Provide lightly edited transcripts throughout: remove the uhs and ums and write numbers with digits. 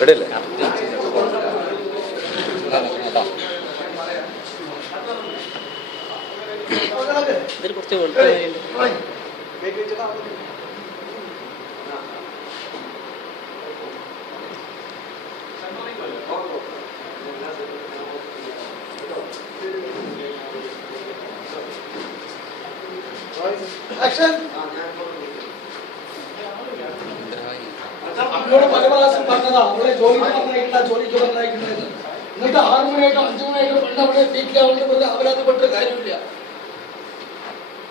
റെഡിയല്ലേ? ഇതിൽ കുറച്ച് അവളോട് പല പ്രാവശ്യം പറഞ്ഞതാ അവളെ ജോലിക്ക് പറഞ്ഞയക്കുന്നത്. എന്നിട്ട് 6 മണിയായിട്ടും 5 മണിയായിട്ടും പെണ്ണ് അവിടെ എത്തിയിട്ടില്ല. അവളുടെ പോലെ അവരാധപ്പെട്ട് കാര്യമില്ല.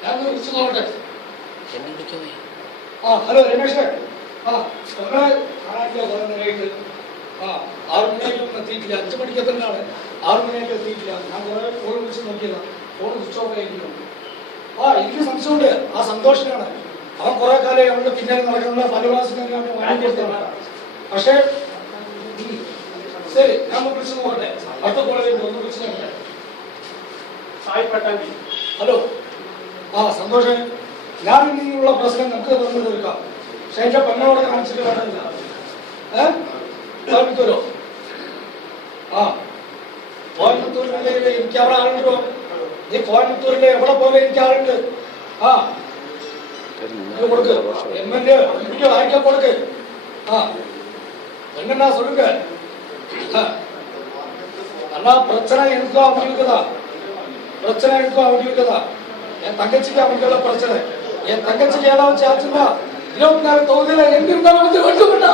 ഞാൻ വിളിച്ചു നോക്കട്ടെ. ഹലോ രമേഷ്, നമ്മളെ കാണാനില്ല കുറെ നേരമായിട്ട്. 6 മണിയായിട്ടും എത്തിയിട്ടില്ല. 5 മണിക്ക് തന്നെയാണ്, 6 മണിയായിട്ടും എത്തിയിട്ടില്ല. ഞാൻ കുറെ ഫോൺ വിളിച്ച് നോക്കിയതാണ്, ഫോൺ സ്വിച്ച് ഓഫ് ആയിരിക്കുന്നു. എനിക്ക് സംശയമുണ്ട്. ആ സന്തോഷമാണ് അവൻ കുറെ കാലം അവളുടെ പിന്നാലെ നടക്കുന്ന പല പ്രാവശ്യം വാങ്ങി കൊടുത്തതാണ്. പക്ഷേ ശരി, ഞാൻ വിളിച്ചു നോക്കട്ടെ. അടുത്ത കോളേജിൽ ഒന്ന് വിളിച്ചു നോക്കട്ടെ. സായി പട്ടാമ്പി. ഹലോ, സന്തോഷം. ഞാൻ ഇനിയുള്ള പ്രശ്നം നമുക്ക് വന്നു തീർക്കാം. പക്ഷെ എന്റെ പെണ്ണോടെ കാണിച്ചിട്ട് വേണമില്ല. കോയമ്പത്തൂരോ? കോയമ്പത്തൂരിലെ എനിക്ക് അവിടെ ആളുണ്ടോ? നീ കോയമ്പത്തൂരിലെ എവിടെ പോലെ എനിക്ക് ആളുണ്ട്. കൊടുക്ക് MLA എനിക്ക് വായിക്കാൻ കൊടുക്ക്. என்னன்னா சொல்லுங்க. அண்ணா பிரச்சனை எனக்கும் அவங்களுக்குதா, பிரச்சனை எனக்கும் அவங்களுக்குதா. என் தங்கச்சிக்கு அவங்களுக்கு பிரச்சனை. என் தங்கச்சிக்கு ஏதாவது ஆச்சுன்னா 24 தொகுதியில எங்க இருந்தாலும் வந்து வெட்டுவேண்டா.